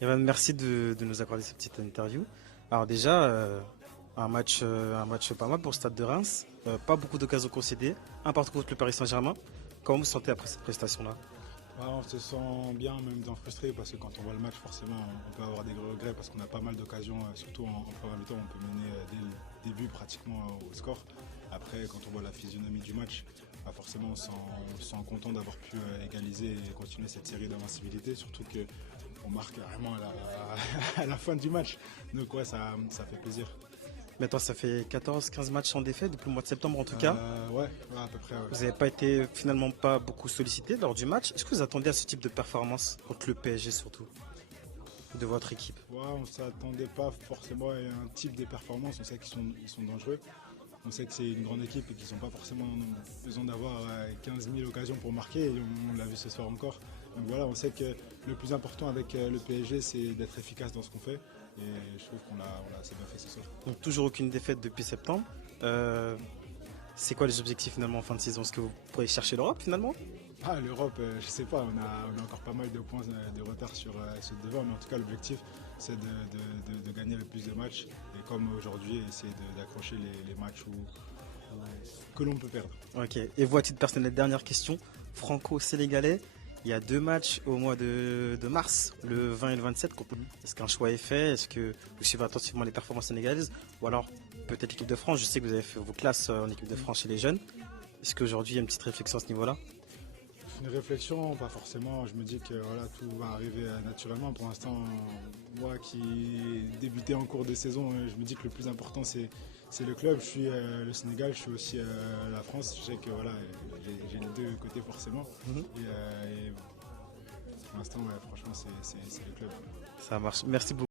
Evan, merci de nous accorder cette petite interview. Alors déjà, un match pas mal pour le Stade de Reims. Pas beaucoup d'occasions concédées. Un partout contre le Paris Saint-Germain. Comment vous vous sentez après cette prestation-là? Ouais, on se sent bien, en même temps frustré, parce que quand on voit le match, forcément, on peut avoir des gros regrets parce qu'on a pas mal d'occasions, surtout en première mi-temps, on peut mener dès le début pratiquement au score. Après, quand on voit la physionomie du match, bah forcément, on se sent content d'avoir pu égaliser et continuer cette série d'invincibilité, surtout qu'on marque vraiment à la fin du match. Donc ouais, ça fait plaisir. Maintenant, ça fait 14-15 matchs sans défaite depuis le mois de septembre en tout cas. Ouais, à peu près. Ouais. Vous n'avez pas été finalement pas beaucoup sollicité lors du match. Est-ce que vous attendiez à ce type de performance contre le PSG surtout de votre équipe? Ouais, on ne s'attendait pas forcément à un type de performance. On sait qu'ils sont dangereux. On sait que c'est une grande équipe et qu'ils n'ont pas forcément besoin d'avoir 15 000 occasions pour marquer. Et on l'a vu ce soir encore. Donc voilà, on sait que le plus important avec le PSG, c'est d'être efficace dans ce qu'on fait. Et je trouve qu'on l'a assez bien fait ce soir. Donc toujours aucune défaite depuis septembre. Euh, c'est quoi les objectifs finalement en fin de saison? Est-ce que vous pourrez chercher l'Europe finalement? Ah, l'Europe, je sais pas, on a encore pas mal de points de retard sur ceux de devant, mais en tout cas, l'objectif, c'est de gagner le plus de matchs. Et comme aujourd'hui, essayer d'accrocher les matchs que l'on peut perdre. Ok. Et vous, à titre personnel, dernière question. Franco-sénégalais, il y a deux matchs au mois de mars, le 20 et le 27. Est-ce qu'un choix est fait? Est-ce que vous suivez attentivement les performances sénégalaises? Ou alors peut-être l'équipe de France? Je sais que vous avez fait vos classes en équipe de France chez les jeunes. Est-ce qu'aujourd'hui il y a une petite réflexion à ce niveau-là? Une réflexion, pas forcément. Je me dis que voilà, tout va arriver naturellement. Pour l'instant, moi qui ai débuté en cours de saison, je me dis que le plus important c'est le club. Je suis le Sénégal, je suis aussi la France. Je sais que voilà, j'ai les deux côtés forcément. Mhm. Et pour l'instant, ouais, franchement, c'est le club. Ça marche. Merci beaucoup.